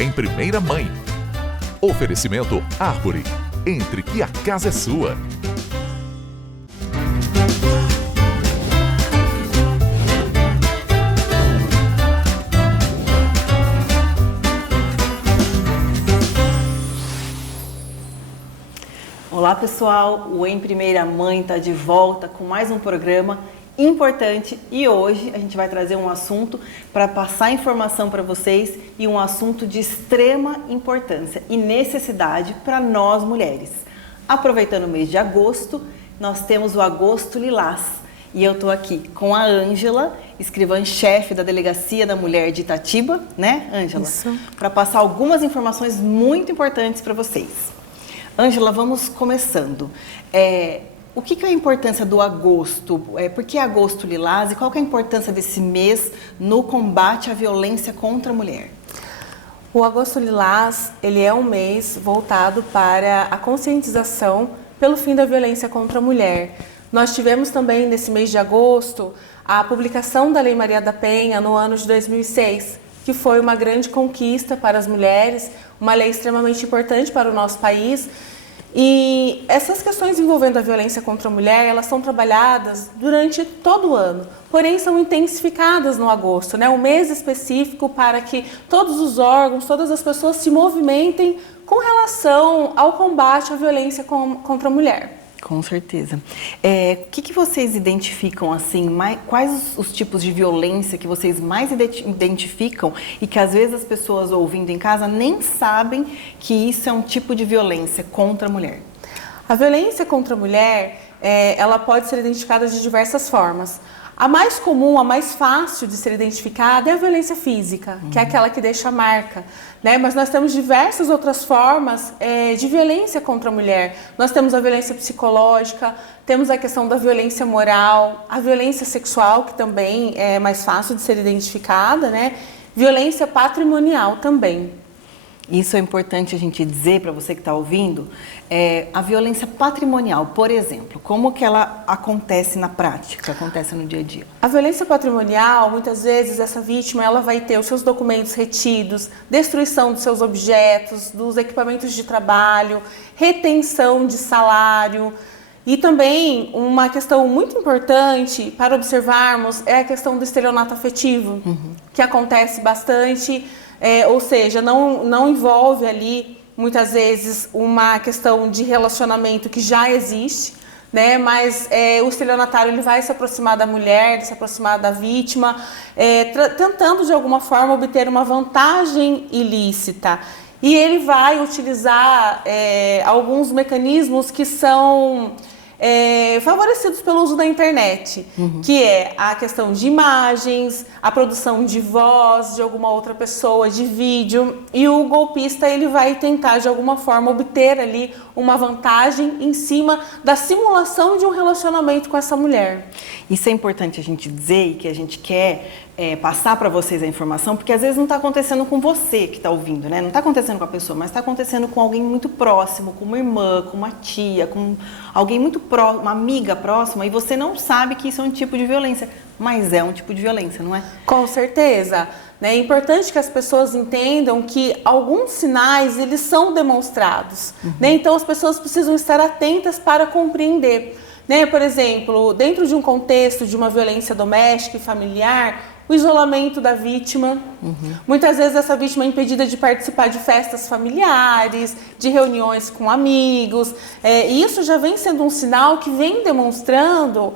Em Primeira Mãe. Oferecimento Árvore. Entre que a casa é sua. Olá pessoal, o Em Primeira Mãe está de volta com mais um programa importante e hoje a gente vai trazer um assunto para passar informação para vocês e um assunto de extrema importância e necessidade para nós mulheres. Aproveitando o mês de agosto, nós temos o Agosto Lilás e eu estou aqui com a Ângela, escrivã-chefe da Delegacia da Mulher de Itatiba, né, Ângela? Isso. Para passar algumas informações muito importantes para vocês. Ângela, vamos começando. O que é a importância do agosto? Por que agosto lilás e qual que é a importância desse mês no combate à violência contra a mulher? O agosto lilás, ele é um mês voltado para a conscientização pelo fim da violência contra a mulher. Nós tivemos também nesse mês de agosto a publicação da Lei Maria da Penha no ano de 2006, que foi uma grande conquista para as mulheres, uma lei extremamente importante para o nosso país. E essas questões envolvendo a violência contra a mulher, elas são trabalhadas durante todo o ano, porém são intensificadas no agosto, né? Um mês específico para que todos os órgãos, todas as pessoas se movimentem com relação ao combate à violência contra a mulher. Com certeza. O que vocês identificam, assim, quais os tipos de violência que vocês mais identificam e que às vezes as pessoas ouvindo em casa nem sabem que isso é um tipo de violência contra a mulher? A violência contra a mulher, ela pode ser identificada de diversas formas. A mais comum, a mais fácil de ser identificada é a violência física, que é aquela que deixa a marca, né? Mas nós temos diversas outras formas de violência contra a mulher. Nós temos a violência psicológica, temos a questão da violência moral, a violência sexual, que também é mais fácil de ser identificada, né? Violência patrimonial também. Isso é importante a gente dizer para você que está ouvindo. A violência patrimonial, por exemplo, como que ela acontece na prática, acontece no dia a dia? A violência patrimonial, muitas vezes essa vítima ela vai ter os seus documentos retidos, destruição dos seus objetos, dos equipamentos de trabalho, retenção de salário. E também uma questão muito importante para observarmos é a questão do estelionato afetivo, que acontece bastante. Ou seja, não envolve ali, muitas vezes, uma questão de relacionamento que já existe, né? Mas o estelionatário ele vai se aproximar da mulher, se aproximar da vítima, tentando de alguma forma obter uma vantagem ilícita. E ele vai utilizar alguns mecanismos que são favorecidos pelo uso da internet, que é a questão de imagens, a produção de voz de alguma outra pessoa, de vídeo, e o golpista ele vai tentar de alguma forma obter ali uma vantagem em cima da simulação de um relacionamento com essa mulher. Isso é importante a gente dizer e que a gente quer passar para vocês a informação, porque às vezes não está acontecendo com você que está ouvindo, né? Não está acontecendo com a pessoa, mas está acontecendo com alguém muito próximo, com uma irmã, com uma tia, com alguém muito próximo, uma amiga próxima, e você não sabe que isso é um tipo de violência, mas é um tipo de violência, não é? Com certeza. É importante que as pessoas entendam que alguns sinais eles são demonstrados, né? Então as pessoas precisam estar atentas para compreender. Né? Por exemplo, dentro de um contexto de uma violência doméstica e familiar, o isolamento da vítima. Muitas vezes essa vítima é impedida de participar de festas familiares, de reuniões com amigos. E isso já vem sendo um sinal que vem demonstrando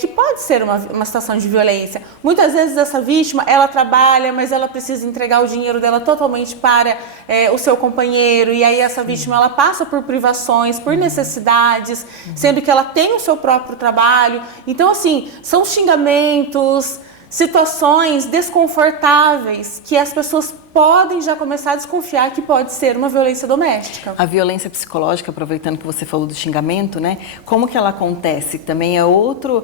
que pode ser uma situação de violência. Muitas vezes essa vítima, ela trabalha, mas ela precisa entregar o dinheiro dela totalmente para o seu companheiro, e aí essa vítima ela passa por privações, por necessidades, sendo que ela tem o seu próprio trabalho. Então, assim, são xingamentos, situações desconfortáveis que as pessoas podem já começar a desconfiar que pode ser uma violência doméstica. A violência psicológica, aproveitando que você falou do xingamento, né? Como que ela acontece? Também é outro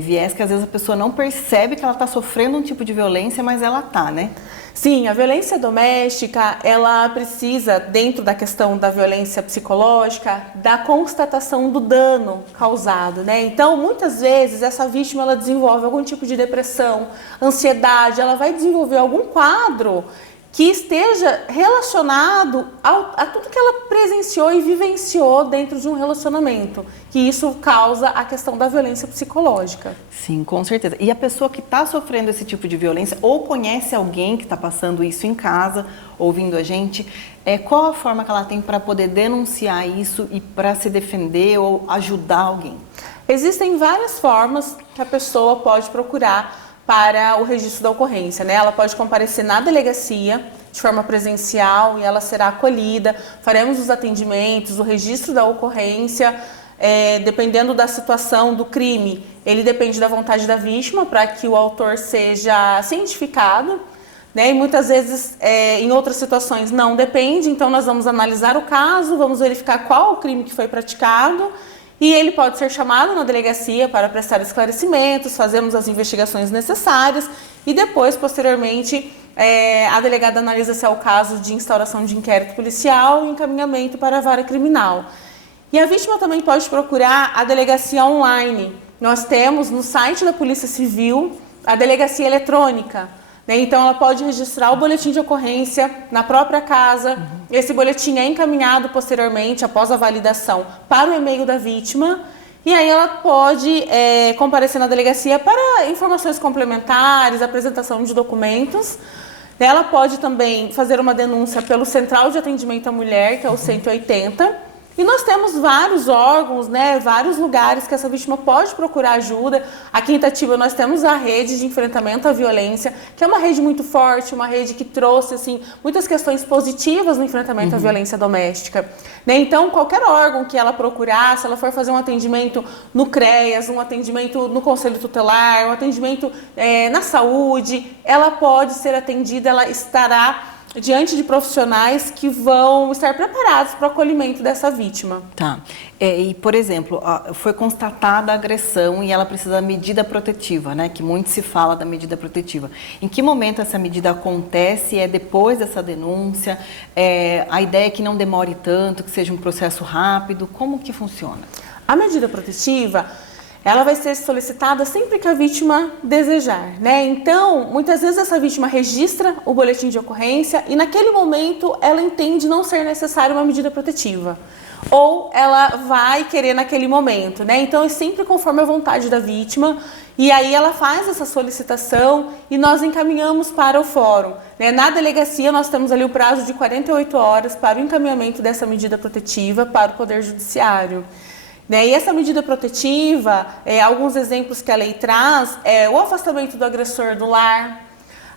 viés que às vezes a pessoa não percebe que ela está sofrendo um tipo de violência, mas ela está, né? Sim, a violência doméstica, ela precisa, dentro da questão da violência psicológica, da constatação do dano causado, né? Então, muitas vezes, essa vítima, ela desenvolve algum tipo de depressão, ansiedade, ela vai desenvolver algum quadro que esteja relacionado a tudo que ela presenciou e vivenciou dentro de um relacionamento, que isso causa a questão da violência psicológica. Sim, com certeza. E a pessoa que está sofrendo esse tipo de violência ou conhece alguém que está passando isso em casa, ouvindo a gente, qual a forma que ela tem para poder denunciar isso e para se defender ou ajudar alguém? Existem várias formas que a pessoa pode procurar para o registro da ocorrência, né? Ela pode comparecer na delegacia de forma presencial e ela será acolhida. Faremos os atendimentos, o registro da ocorrência, dependendo da situação do crime. Ele depende da vontade da vítima para que o autor seja cientificado, né? E muitas vezes, em outras situações, não depende. Então, nós vamos analisar o caso, vamos verificar qual o crime que foi praticado. E ele pode ser chamado na delegacia para prestar esclarecimentos, fazemos as investigações necessárias e depois, posteriormente, a delegada analisa se é o caso de instauração de inquérito policial e encaminhamento para a vara criminal. E a vítima também pode procurar a delegacia online. Nós temos no site da Polícia Civil a delegacia eletrônica. Então, ela pode registrar o boletim de ocorrência na própria casa. Esse boletim é encaminhado posteriormente, após a validação, para o e-mail da vítima. E aí ela pode comparecer na delegacia para informações complementares, apresentação de documentos. Ela pode também fazer uma denúncia pelo Central de Atendimento à Mulher, que é o 180. E nós temos vários órgãos, né, vários lugares que essa vítima pode procurar ajuda. Aqui em Itatiba nós temos a rede de enfrentamento à violência, que é uma rede muito forte, uma rede que trouxe assim, muitas questões positivas no enfrentamento à violência doméstica. Né? Então, qualquer órgão que ela procurar, se ela for fazer um atendimento no CREAS, um atendimento no Conselho Tutelar, um atendimento na saúde, ela pode ser atendida, ela estará diante de profissionais que vão estar preparados para o acolhimento dessa vítima. Tá. E, por exemplo, foi constatada a agressão e ela precisa da medida protetiva, né? Que muito se fala da medida protetiva. Em que momento essa medida acontece? É depois dessa denúncia? A ideia é que não demore tanto, que seja um processo rápido? Como que funciona? A medida protetiva, ela vai ser solicitada sempre que a vítima desejar, né? Então, muitas vezes essa vítima registra o boletim de ocorrência e naquele momento ela entende não ser necessária uma medida protetiva. Ou ela vai querer naquele momento, né? Então, é sempre conforme a vontade da vítima e aí ela faz essa solicitação e nós encaminhamos para o fórum. Né? Na delegacia, nós temos ali o prazo de 48 horas para o encaminhamento dessa medida protetiva para o Poder Judiciário. E essa medida protetiva, alguns exemplos que a lei traz, o afastamento do agressor do lar,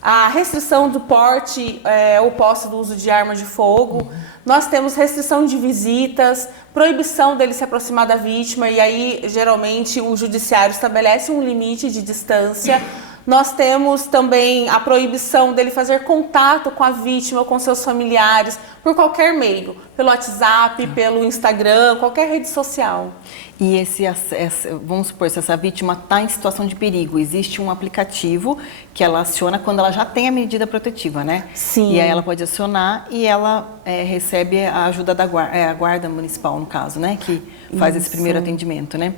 a restrição do porte ou posse do uso de arma de fogo, nós temos restrição de visitas, proibição dele se aproximar da vítima e aí geralmente o judiciário estabelece um limite de distância. Nós temos também a proibição dele fazer contato com a vítima ou com seus familiares por qualquer meio, pelo WhatsApp, pelo Instagram, qualquer rede social. E vamos supor, se essa vítima está em situação de perigo, existe um aplicativo que ela aciona quando ela já tem a medida protetiva, né? Sim. E aí ela pode acionar e ela recebe a ajuda da guarda municipal, no caso, né? Que faz esse primeiro atendimento, né?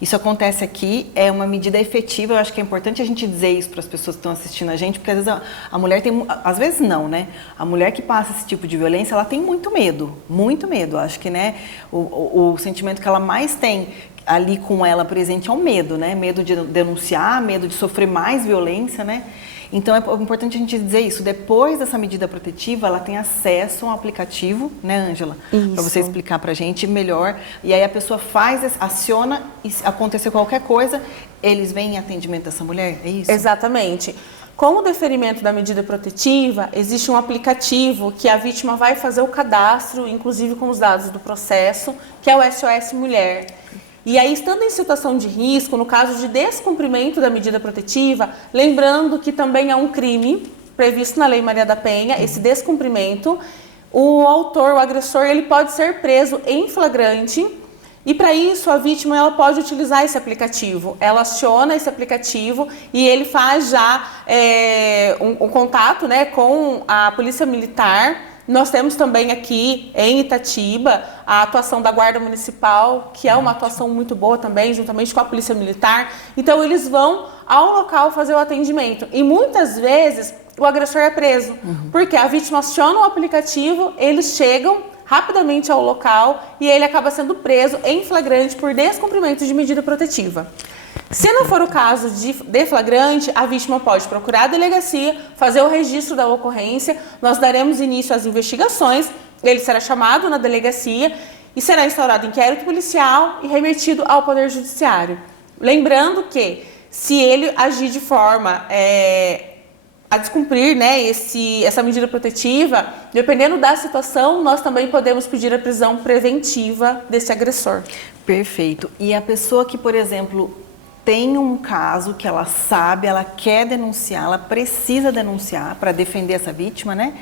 Isso acontece aqui, é uma medida efetiva, eu acho que é importante a gente dizer isso para as pessoas que estão assistindo a gente, porque às vezes a mulher tem, às vezes não, né? A mulher que passa esse tipo de violência, ela tem muito medo, acho que, né, o sentimento que ela mais tem ali com ela presente é o medo, né? Medo de denunciar, medo de sofrer mais violência, né? Então é importante a gente dizer isso. Depois dessa medida protetiva, ela tem acesso a um aplicativo, né, Ângela? Para você explicar para a gente melhor. E aí a pessoa aciona e se acontecer qualquer coisa, eles vêm em atendimento dessa mulher, é isso? Exatamente. Com o deferimento da medida protetiva, existe um aplicativo que a vítima vai fazer o cadastro, inclusive com os dados do processo, que é o SOS Mulher. E aí, estando em situação de risco, no caso de descumprimento da medida protetiva, lembrando que também é um crime previsto na Lei Maria da Penha, esse descumprimento, o autor, o agressor, ele pode ser preso em flagrante e para isso a vítima ela pode utilizar esse aplicativo. Ela aciona esse aplicativo e ele faz já um contato, né, com a Polícia Militar. Nós temos também aqui em Itatiba a atuação da Guarda Municipal, que é uma atuação muito boa também, juntamente com a Polícia Militar. Então eles vão ao local fazer o atendimento. E muitas vezes o agressor é preso. Porque a vítima aciona o aplicativo, eles chegam rapidamente ao local e ele acaba sendo preso em flagrante por descumprimento de medida protetiva. Se não for o caso de flagrante, a vítima pode procurar a delegacia, fazer o registro da ocorrência, nós daremos início às investigações, ele será chamado na delegacia e será instaurado inquérito policial e remetido ao Poder Judiciário. Lembrando que, se ele agir de forma a descumprir, né, essa medida protetiva, dependendo da situação, nós também podemos pedir a prisão preventiva desse agressor. Perfeito. E a pessoa que, por exemplo, tem um caso que ela sabe, ela quer denunciar, ela precisa denunciar para defender essa vítima, né?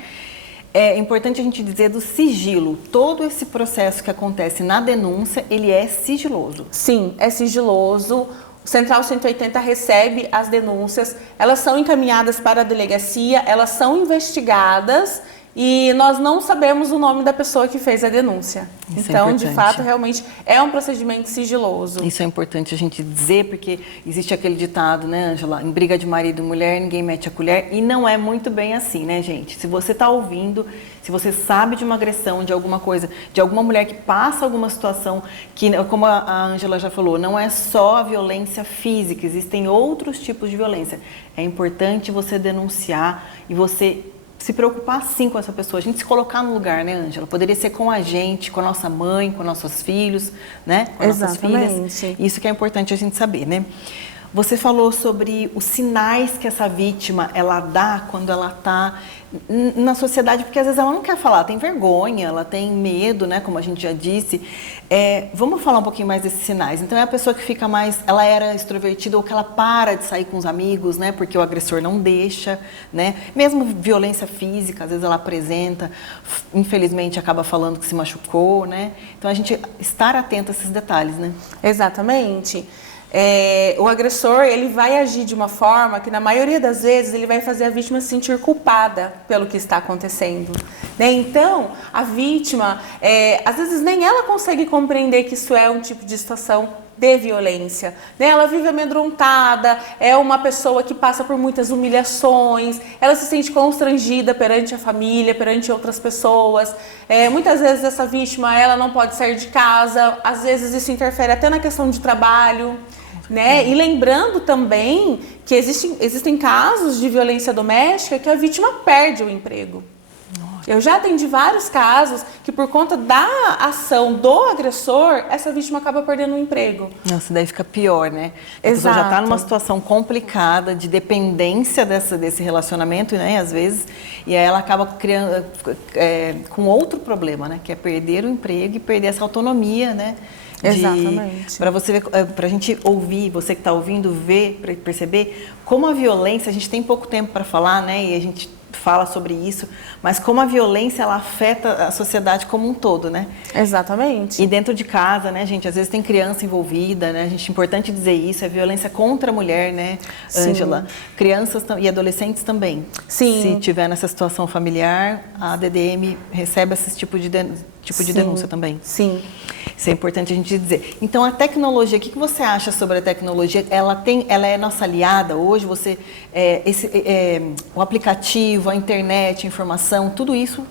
É importante a gente dizer do sigilo. Todo esse processo que acontece na denúncia, ele é sigiloso. Sim, é sigiloso. O Central 180 recebe as denúncias, elas são encaminhadas para a delegacia, elas são investigadas e nós não sabemos o nome da pessoa que fez a denúncia. Isso então, é de fato, realmente é um procedimento sigiloso. Isso é importante a gente dizer, porque existe aquele ditado, né, Ângela? Em briga de marido e mulher, ninguém mete a colher. E não é muito bem assim, né, gente? Se você está ouvindo, se você sabe de uma agressão, de alguma coisa, de alguma mulher que passa alguma situação, que, como a Ângela já falou, não é só a violência física, existem outros tipos de violência. É importante você denunciar e você se preocupar sim com essa pessoa, a gente se colocar no lugar, né, Ângela? Poderia ser com a gente, com a nossa mãe, com nossos filhos, né? Com nossas filhas. Isso que é importante a gente saber, né? Você falou sobre os sinais que essa vítima, ela dá quando ela está na sociedade, porque às vezes ela não quer falar, tem vergonha, ela tem medo, né, como a gente já disse. Vamos falar um pouquinho mais desses sinais. Então é a pessoa que fica mais, ela era extrovertida ou que ela para de sair com os amigos, né, porque o agressor não deixa, né, mesmo violência física, às vezes ela apresenta, infelizmente acaba falando que se machucou, né, então a gente estar atento a esses detalhes, né. Exatamente. O agressor, ele vai agir de uma forma que, na maioria das vezes, ele vai fazer a vítima se sentir culpada pelo que está acontecendo, né? Então, a vítima, às vezes nem ela consegue compreender que isso é um tipo de situação de violência, né? Ela vive amedrontada, é uma pessoa que passa por muitas humilhações, ela se sente constrangida perante a família, perante outras pessoas. Muitas vezes essa vítima, ela não pode sair de casa, às vezes isso interfere até na questão de trabalho, né? E lembrando também que existem casos de violência doméstica que a vítima perde o emprego. Eu já atendi vários casos que, por conta da ação do agressor, essa vítima acaba perdendo o emprego. Nossa, daí fica pior, né? A pessoa já está numa situação complicada, de dependência desse relacionamento, né, às vezes, e aí ela acaba criando, com outro problema, né, que é perder o emprego e perder essa autonomia, né? Exatamente. Para você ver, para a gente ouvir, você que está ouvindo, ver, para perceber como a violência, a gente tem pouco tempo para falar, né, e a gente fala sobre isso, mas como a violência, ela afeta a sociedade como um todo, né? Exatamente. E dentro de casa, né, gente, às vezes tem criança envolvida, né? A gente, é importante dizer isso, é violência contra a mulher, né, Ângela? Crianças e adolescentes também. Sim. Se tiver nessa situação familiar, a DDM recebe esse tipo de denúncia também. Sim. Isso é importante a gente dizer. Então, a tecnologia, o que você acha sobre a tecnologia? Ela é nossa aliada hoje? O aplicativo, a internet, a informação, tudo isso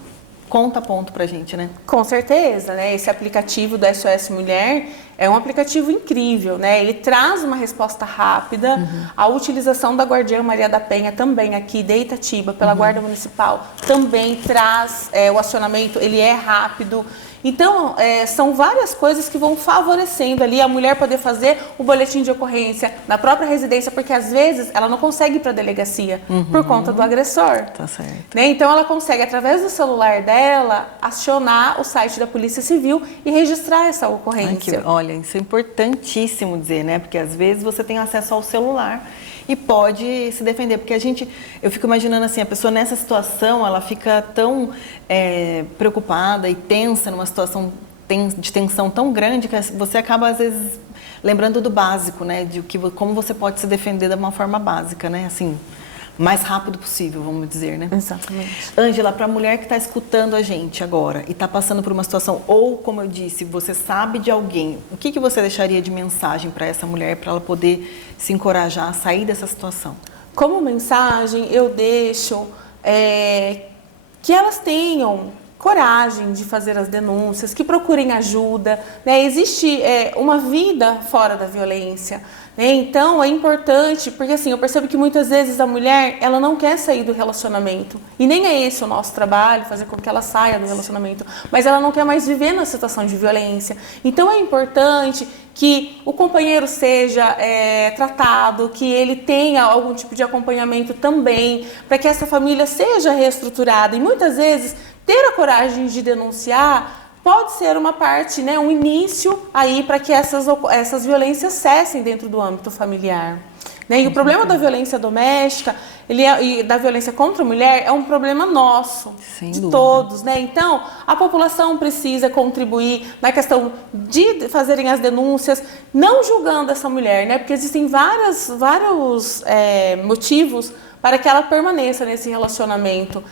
conta ponto pra gente, né? Com certeza, né? Esse aplicativo do SOS Mulher é um aplicativo incrível, né? Ele traz uma resposta rápida. A utilização da Guardiã Maria da Penha também aqui de Itatiba, pela Guarda Municipal, também traz o acionamento, ele é rápido. Então, são várias coisas que vão favorecendo ali a mulher poder fazer o boletim de ocorrência na própria residência, porque às vezes ela não consegue ir para a delegacia por conta do agressor. Tá certo. Né? Então, ela consegue, através do celular dela, acionar o site da Polícia Civil e registrar essa ocorrência. Olha, isso é importantíssimo dizer, né? Porque às vezes você tem acesso ao celular e pode se defender, porque eu fico imaginando assim, a pessoa nessa situação, ela fica tão preocupada e tensa, numa situação de tensão tão grande, que você acaba às vezes lembrando do básico, né, de como você pode se defender de uma forma básica, né, assim, mais rápido possível, vamos dizer, né? Exatamente. Ângela, para a mulher que está escutando a gente agora e está passando por uma situação, ou como eu disse, você sabe de alguém, o que você deixaria de mensagem para essa mulher, para ela poder se encorajar a sair dessa situação? como mensagem, eu deixo que elas tenham coragem de fazer as denúncias, que procurem ajuda, né? Existe uma vida fora da violência, né? Então é importante, porque assim, eu percebo que muitas vezes a mulher, ela não quer sair do relacionamento, e nem é esse o nosso trabalho, fazer com que ela saia do relacionamento, mas ela não quer mais viver na situação de violência. Então é importante que o companheiro seja tratado, que ele tenha algum tipo de acompanhamento também, para que essa família seja reestruturada. E muitas vezes ter a coragem de denunciar pode ser uma parte, né, um início aí para que essas violências cessem dentro do âmbito familiar. Né? E o problema da violência doméstica e da violência contra a mulher é um problema nosso, de todos. Né? Então, a população precisa contribuir na questão de fazerem as denúncias, não julgando essa mulher, né? Porque existem vários motivos para que ela permaneça nesse relacionamento.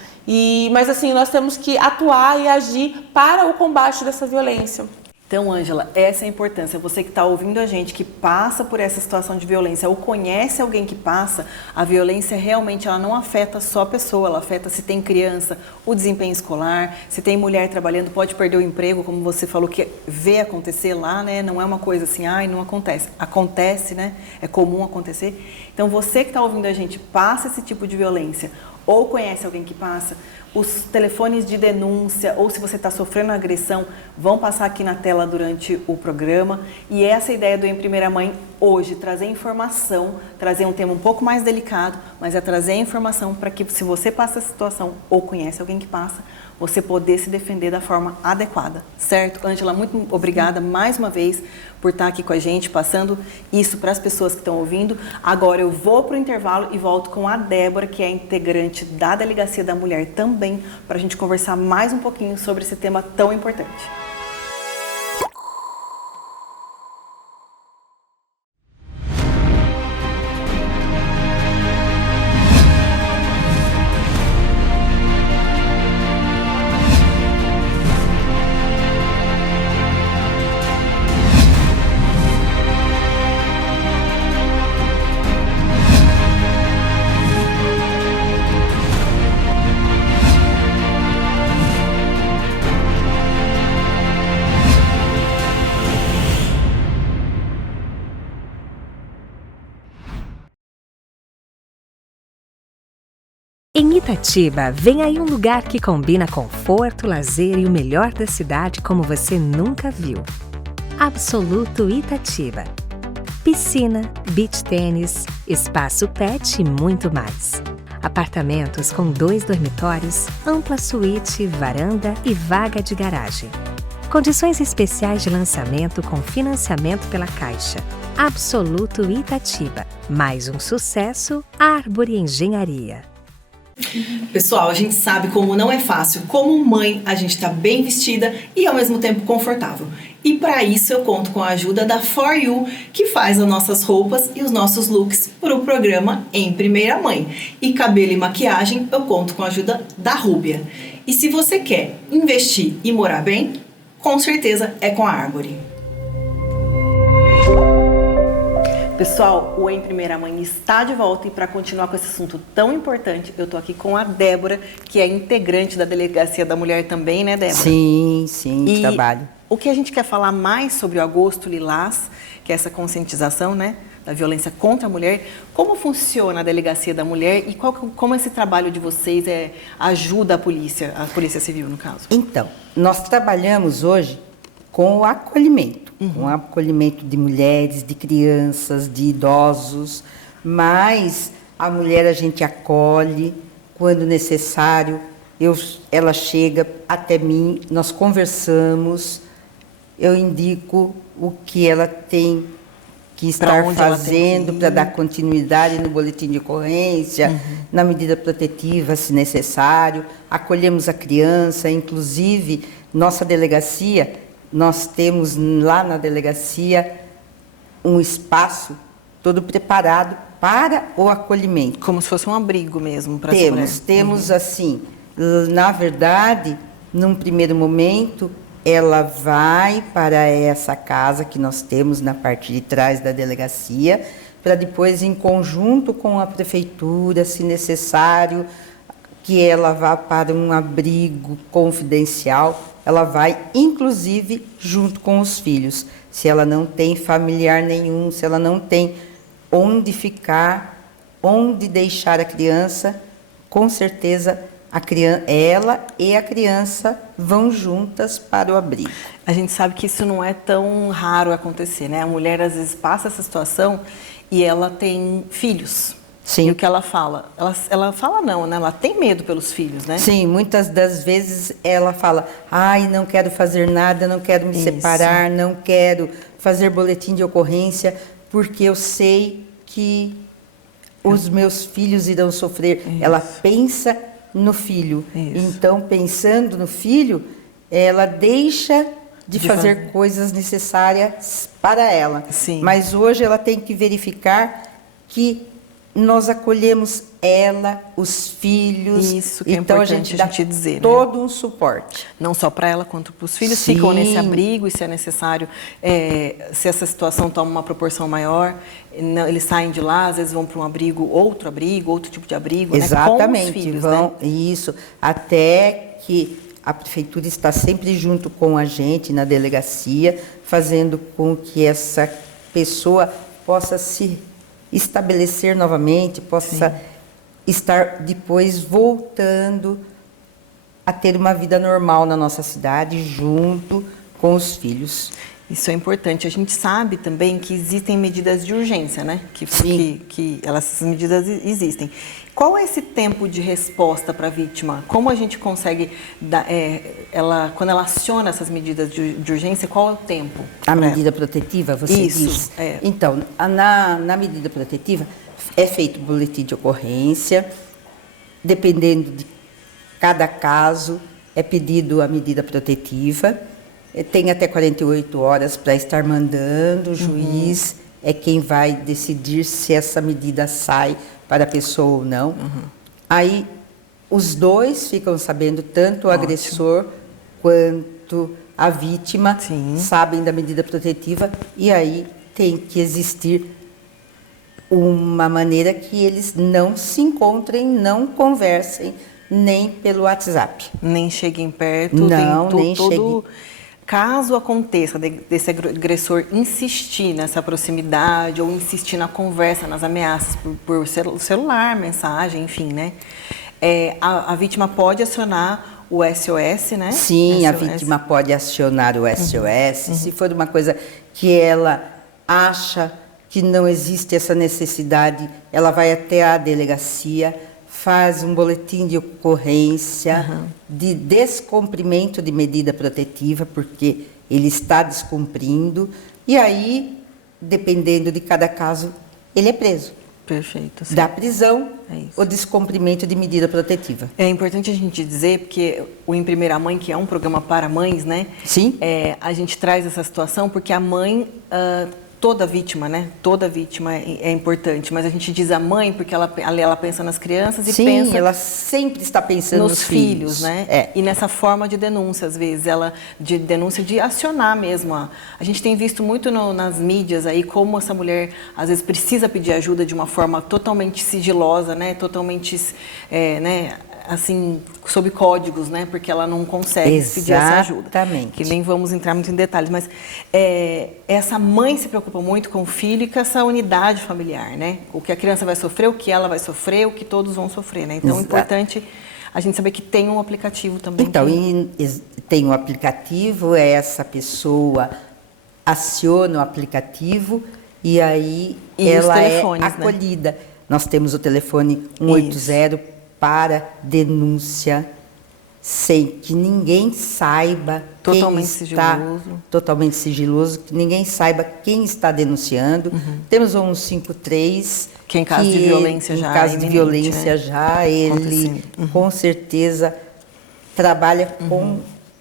Mas assim, nós temos que atuar e agir para o combate dessa violência. Então, Ângela, essa é a importância. Você que está ouvindo a gente, que passa por essa situação de violência ou conhece alguém que passa, a violência realmente ela não afeta só a pessoa, ela afeta se tem criança, o desempenho escolar, se tem mulher trabalhando, pode perder o emprego, como você falou, que vê acontecer lá, né? Não é uma coisa assim, não acontece. Acontece, né? É comum acontecer. Então, você que está ouvindo a gente, passa esse tipo de violência ou conhece alguém que passa, os telefones de denúncia, ou se você está sofrendo agressão, vão passar aqui na tela durante o programa. E essa é a ideia do Em Primeira Mãe hoje, trazer informação, trazer um tema um pouco mais delicado, mas é trazer informação para que, se você passa essa situação ou conhece alguém que passa, você poder se defender da forma adequada, certo? Ângela, muito obrigada mais uma vez por estar aqui com a gente, passando isso para as pessoas que estão ouvindo. Agora eu vou para o intervalo e volto com a Débora, que é integrante da Delegacia da Mulher também, para a gente conversar mais um pouquinho sobre esse tema tão importante. Em Itatiba, vem aí um lugar que combina conforto, lazer e o melhor da cidade como você nunca viu. Absoluto Itatiba. Piscina, beach tênis, espaço pet e muito mais. Apartamentos com 2 dormitórios, ampla suíte, varanda e vaga de garagem. Condições especiais de lançamento com financiamento pela Caixa. Absoluto Itatiba. Mais um sucesso, Árvore Engenharia. Pessoal, a gente sabe como não é fácil, como mãe, a gente está bem vestida e ao mesmo tempo confortável. E para isso eu conto com a ajuda da For You, que faz as nossas roupas e os nossos looks para o programa Em Primeira Mãe. E cabelo e maquiagem eu conto com a ajuda da Rúbia. E se você quer investir e morar bem, com certeza é com a Árvore. Pessoal, o Em Primeira Mãe está de volta e para continuar com esse assunto tão importante, eu estou aqui com a Débora, que é integrante da Delegacia da Mulher também, né, Débora? Sim, E trabalho. O que a gente quer falar mais sobre o Agosto Lilás, que é essa conscientização, né, da violência contra a mulher, como funciona a Delegacia da Mulher e como esse trabalho de vocês ajuda a Polícia Civil, no caso? Então, nós trabalhamos hoje com o acolhimento. Com o acolhimento de mulheres, de crianças, de idosos, mas a mulher a gente acolhe quando necessário, ela chega até mim, nós conversamos, eu indico o que ela tem que estar fazendo para dar continuidade no boletim de ocorrência, na medida protetiva, se necessário, acolhemos a criança, inclusive nossa delegacia. Nós temos lá na delegacia um espaço todo preparado para o acolhimento. Como se fosse um abrigo mesmo para essa mulher. Temos assim, na verdade, num primeiro momento, ela vai para essa casa que nós temos na parte de trás da delegacia, para depois, em conjunto com a prefeitura, se necessário, que ela vá para um abrigo confidencial, ela vai, inclusive, junto com os filhos. Se ela não tem familiar nenhum, se ela não tem onde ficar, onde deixar a criança, com certeza ela e a criança vão juntas para o abrigo. A gente sabe que isso não é tão raro acontecer, né? A mulher às vezes passa essa situação e ela tem filhos. Sim. E o que ela fala? Ela fala não, né? Ela tem medo pelos filhos, né? Sim, muitas das vezes ela fala, ai, não quero fazer nada, não quero me separar, não quero fazer boletim de ocorrência, porque eu sei que os meus filhos irão sofrer. Isso. Ela pensa no filho. Isso. Então, pensando no filho, ela deixa de fazer coisas necessárias para ela. Sim. Mas hoje ela tem que verificar que nós acolhemos ela, os filhos. Isso que é então importante a gente dá dizer, né? todo um suporte. Não só para ela quanto para os filhos. Sim. Ficam nesse abrigo e se é necessário, se essa situação toma uma proporção maior, eles saem de lá, às vezes vão para um abrigo, outro tipo de abrigo, Exatamente, né? Com os filhos, vão, né? isso, até que a prefeitura está sempre junto com a gente na delegacia, fazendo com que essa pessoa possa se estabelecer novamente, possa estar depois voltando a ter uma vida normal na nossa cidade, junto com os filhos. Isso é importante. A gente sabe também que existem medidas de urgência, né? Essas medidas existem. Qual é esse tempo de resposta para a vítima? Como a gente consegue, quando ela aciona essas medidas de urgência, qual é o tempo? A medida protetiva, você diz? Isso, Então, na medida protetiva, é feito boletim de ocorrência, dependendo de cada caso, é pedido a medida protetiva, tem até 48 horas para estar mandando, o juiz é quem vai decidir se essa medida sai para a pessoa ou não. Aí, os dois ficam sabendo, tanto o agressor quanto a vítima, sabem da medida protetiva, e aí tem que existir uma maneira que eles não se encontrem, não conversem, nem pelo WhatsApp. Nem cheguem perto. Não, nem cheguem. Caso aconteça desse agressor insistir nessa proximidade ou insistir na conversa, nas ameaças por celular, mensagem, enfim, né? A vítima pode acionar o SOS, né? Sim, SOS. A vítima pode acionar o SOS. Se for uma coisa que ela acha que não existe essa necessidade, ela vai até a delegacia, faz um boletim de ocorrência de descumprimento de medida protetiva, porque ele está descumprindo, e aí, dependendo de cada caso, ele é preso. Perfeito. Sim. Da prisão, o descumprimento de medida protetiva. É importante a gente dizer, porque o Em Primeira Mãe, que é um programa para mães, né? Sim. A gente traz essa situação porque a mãe... toda vítima, né? Toda vítima é importante, mas a gente diz a mãe porque ela pensa nas crianças e pensa... ela sempre está pensando nos filhos, né? E nessa forma de denúncia, às vezes, de denúncia de acionar mesmo. A gente tem visto muito nas mídias aí como essa mulher, às vezes, precisa pedir ajuda de uma forma totalmente sigilosa, né? Totalmente, assim, sob códigos, né? Porque ela não consegue pedir essa ajuda. Exatamente. Que nem vamos entrar muito em detalhes, mas essa mãe se preocupa muito com o filho e com essa unidade familiar, né? O que a criança vai sofrer, o que ela vai sofrer, o que todos vão sofrer, né? Então, é importante a gente saber que tem um aplicativo também. Então, tem um aplicativo, essa pessoa aciona o aplicativo e aí ela é acolhida. Né? Nós temos o telefone 180 para denúncia, sem que ninguém saiba totalmente sigiloso, que ninguém saiba quem está denunciando. Temos o 153, que em caso de violência já em caso de violência já ele com certeza trabalha com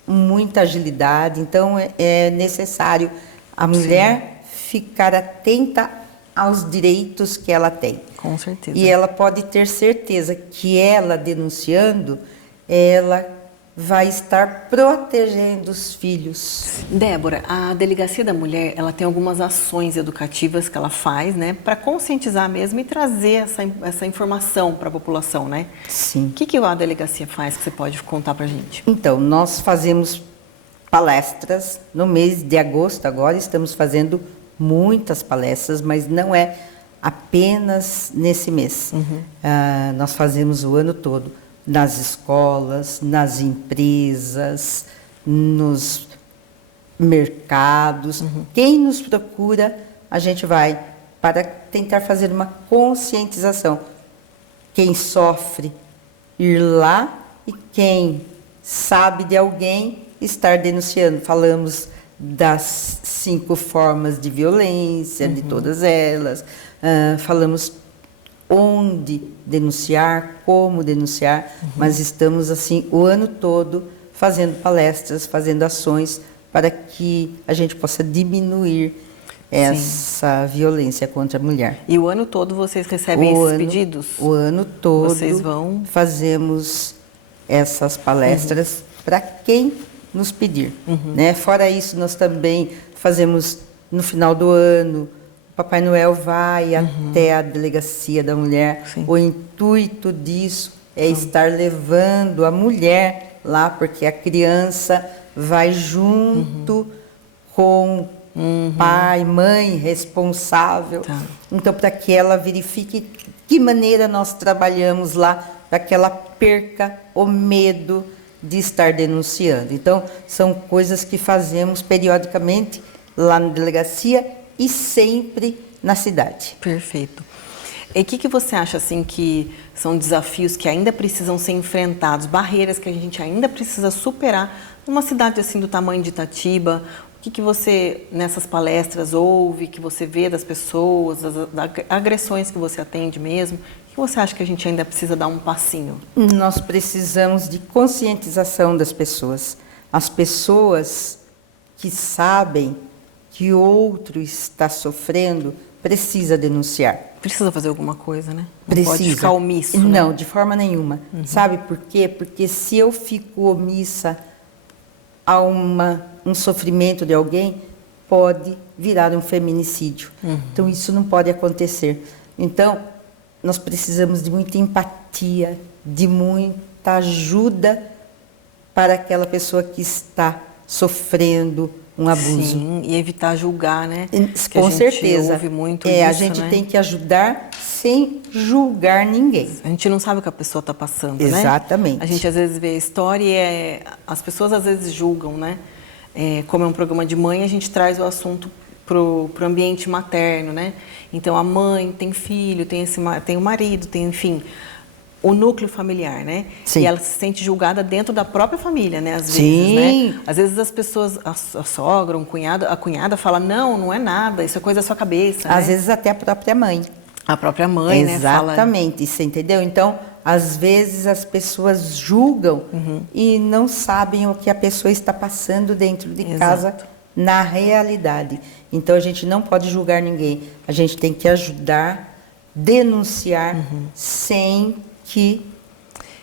muita agilidade. Então é necessário a mulher ficar atenta aos direitos que ela tem. Com certeza. E ela pode ter certeza que ela denunciando, ela vai estar protegendo os filhos. Débora, a Delegacia da Mulher, ela tem algumas ações educativas que ela faz, né, para conscientizar mesmo e trazer essa informação para a população, né? Sim. O que a delegacia faz que você pode contar para a gente? Então, nós fazemos palestras no mês de agosto, agora estamos fazendo muitas palestras, mas não é apenas nesse mês. Nós fazemos o ano todo, nas escolas, nas empresas, nos mercados. Quem nos procura, a gente vai para tentar fazer uma conscientização. Quem sofre, ir lá, e quem sabe de alguém, estar denunciando. Falamos das 5 formas de violência, de todas elas. Falamos onde denunciar, como denunciar, mas estamos assim o ano todo fazendo palestras, fazendo ações para que a gente possa diminuir essa violência contra a mulher. E o ano todo vocês recebem esses pedidos? O ano todo vocês vão... fazemos essas palestras para quem nos pedir. Né? Fora isso, nós também fazemos no final do ano. Papai Noel vai até a Delegacia da Mulher. Sim. O intuito disso é estar levando a mulher lá, porque a criança vai junto com pai, mãe responsável. Tá. Então, para que ela verifique que maneira nós trabalhamos lá, para que ela perca o medo de estar denunciando. Então, são coisas que fazemos periodicamente lá na delegacia e sempre na cidade. Perfeito. E o que você acha assim que são desafios que ainda precisam ser enfrentados, barreiras que a gente ainda precisa superar numa cidade assim do tamanho de Itatiba? O que você nessas palestras ouve, que você vê das pessoas, das agressões que você atende mesmo? O que você acha que a gente ainda precisa dar um passinho? Nós precisamos de conscientização das pessoas. As pessoas que sabem que outro está sofrendo, precisa denunciar. Precisa fazer alguma coisa, né? Não Precisa. pode ficar omisso, né? Não, de forma nenhuma. Sabe por quê? Porque se eu fico omissa a um sofrimento de alguém, pode virar um feminicídio. Então, isso não pode acontecer. Então, nós precisamos de muita empatia, de muita ajuda para aquela pessoa que está sofrendo um abuso. Sim, e evitar julgar, né? Com certeza. Ouve muito a isso, gente né? tem que ajudar sem julgar ninguém. A gente não sabe o que a pessoa está passando, né? Exatamente. A gente às vezes vê a história e as pessoas às vezes julgam, né? Como é um programa de mãe, a gente traz o assunto pro ambiente materno, né? Então a mãe tem filho, tem o marido, tem, enfim, o núcleo familiar, né? Sim. E ela se sente julgada dentro da própria família, né? Às vezes, Sim. né? Às vezes as pessoas, a sogra, a cunhada fala, não é nada, isso é coisa da sua cabeça, Às né? vezes até a própria mãe. A própria mãe, né? Exatamente, você entendeu? Então, às vezes as pessoas julgam e não sabem o que a pessoa está passando dentro de casa na realidade. Então, a gente não pode julgar ninguém. A gente tem que ajudar, denunciar, sem que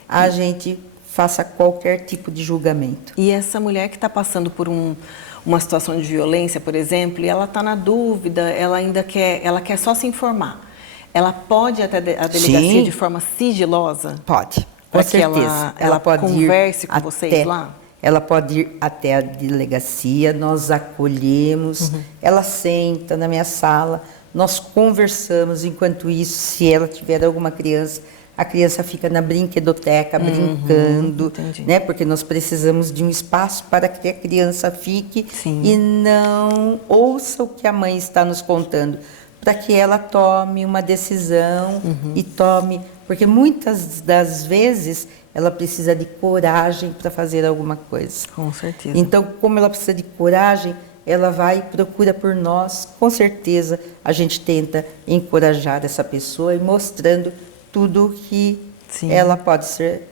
a gente faça qualquer tipo de julgamento. E essa mulher que está passando por uma situação de violência, por exemplo, e ela está na dúvida, ela quer só se informar. Ela pode ir até a delegacia Sim. de forma sigilosa? Pode, com Para que certeza. ela pode converse ir com vocês lá? Ela pode ir até a delegacia, nós acolhemos, ela senta na minha sala, nós conversamos. Enquanto isso, se ela tiver alguma criança, a criança fica na brinquedoteca brincando, entendi. né? Porque nós precisamos de um espaço para que a criança fique Sim. e não ouça o que a mãe está nos contando, para que ela tome uma decisão e tome, porque muitas das vezes ela precisa de coragem para fazer alguma coisa. Com certeza. Então, como ela precisa de coragem, ela vai e procura por nós. Com certeza, a gente tenta encorajar essa pessoa e mostrando tudo que Sim. ela pode ser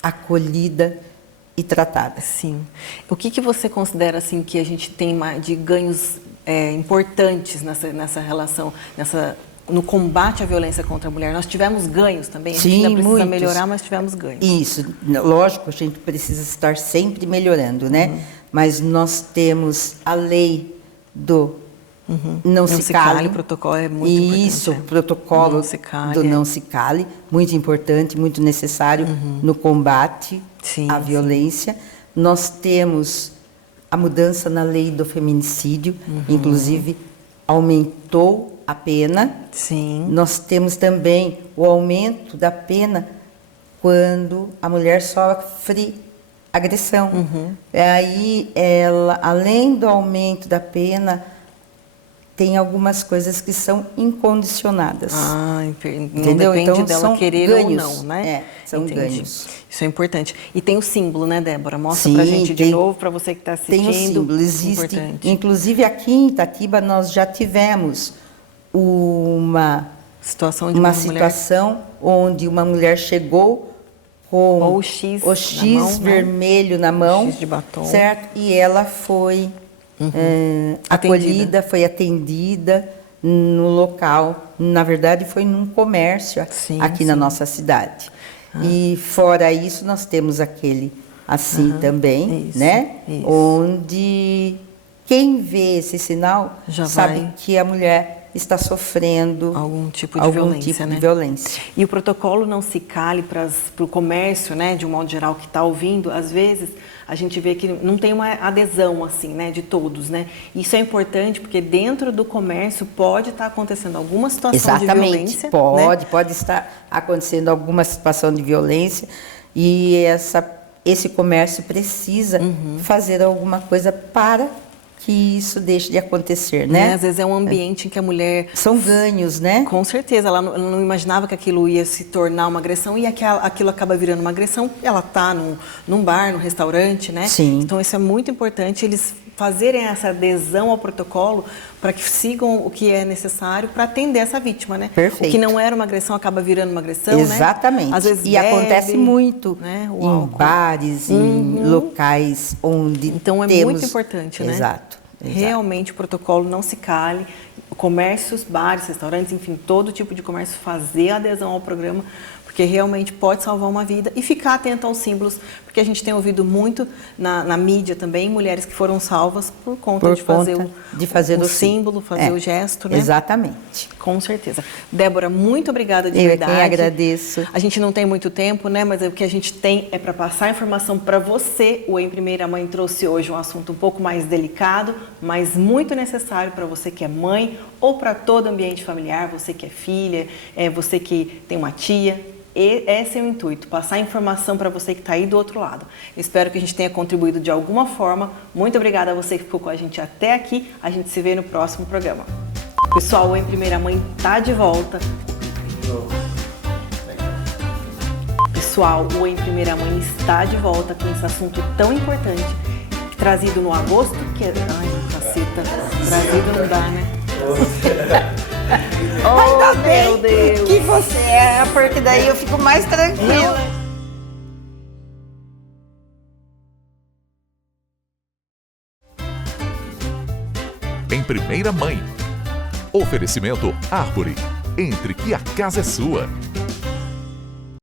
acolhida e tratada. Sim. O que você considera assim que a gente tem de ganhos importantes nessa relação, no combate à violência contra a mulher. Nós tivemos ganhos também, a gente Sim, ainda precisa muitos. melhorar, mas tivemos ganhos. Isso, lógico, a gente precisa estar sempre melhorando, né? Mas nós temos a lei do não se cale. O protocolo é muito importante. Isso, o protocolo Não se cale, do não se cale, muito importante, muito necessário no combate Sim, à sim. violência. Nós temos a mudança na lei do feminicídio, inclusive aumentou a pena. Sim. Nós temos também o aumento da pena quando a mulher sofre agressão. Aí, ela, além do aumento da pena, tem algumas coisas que são incondicionadas. Não Entendeu? depende Então, dela são querer ganhos. ou não, né? É, são Entendi. ganhos. Isso é importante. E tem o símbolo, né, Débora? Mostra Sim, pra gente de tem- novo, para você que está assistindo. Tem o símbolo, existe. Importante. Inclusive, aqui em Itatiba, nós já tivemos uma Situação de uma mulher situação onde uma mulher chegou com Ou o X na X mão, né? vermelho na mão, X de batom. certo? E ela foi acolhida, foi atendida no local. Na verdade, foi num comércio Sim, aqui sim. na nossa cidade. E fora isso, nós temos aquele assim também, Isso, né? isso. Onde quem vê esse sinal Já sabe vai- que a mulher está sofrendo Algum tipo de violência, tipo né? de violência. E o protocolo não se cale para o comércio, né, de um modo geral, que está ouvindo. Às vezes, a gente vê que não tem uma adesão, assim, né, de todos, né? Isso é importante porque dentro do comércio pode estar acontecendo alguma situação de Exatamente, violência. pode, né? pode estar acontecendo alguma situação de violência e esse comércio precisa fazer alguma coisa para que isso deixe de acontecer, né? Às vezes é um ambiente em que a mulher... São ganhos, né? Com certeza, ela não imaginava que aquilo ia se tornar uma agressão e aquilo acaba virando uma agressão. Ela está num bar, num restaurante, né? Sim. Então isso é muito importante, eles fazerem essa adesão ao protocolo para que sigam o que é necessário para atender essa vítima, né? Perfeito. O que não era uma agressão acaba virando uma agressão, Exatamente. né? Às vezes e bebe, acontece muito né? O em álcool. bares, em locais onde Então é temos... muito importante, né? Exato. Realmente o protocolo não se cale. Comércios, bares, restaurantes, enfim, todo tipo de comércio fazer adesão ao programa, porque realmente pode salvar uma vida e ficar atento aos símbolos, porque a gente tem ouvido muito na mídia também, mulheres que foram salvas por conta de fazer o símbolo, fazer o gesto, né? Exatamente. Com certeza. Débora, muito obrigada de Eu é verdade. quem agradeço. A gente não tem muito tempo, né? Mas o que a gente tem é para passar informação para você. O Em Primeira Mãe trouxe hoje um assunto um pouco mais delicado, mas muito necessário para você que é mãe ou para todo ambiente familiar, você que é filha, você que tem uma tia. Esse é o intuito, passar informação para você que está aí do outro lado. Espero que a gente tenha contribuído de alguma forma. Muito obrigada a você que ficou com a gente até aqui. A gente se vê no próximo programa. Pessoal, o Em Primeira Mãe está de volta. Pessoal, o Em Primeira Mãe está de volta com esse assunto tão importante, trazido no agosto, que é... Ai, caceta, trazido não dá, né? Ainda bem meu Deus. que você é, porque daí eu fico mais tranquila. Em Primeira Mãe. Oferecimento Árvore. Entre que a casa é sua.